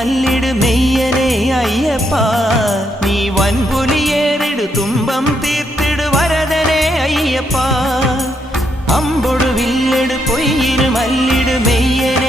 നല്ലിട് മെയ്യനെ അയ്യപ്പ നീ വൻപുലിയേറിടു തുമ്പം തീർത്തിടു വരദനെ അയ്യപ്പ അമ്പൊടു വില്ലെടു പൊയ്യിനു മല്ലിടു മെയ്യനെ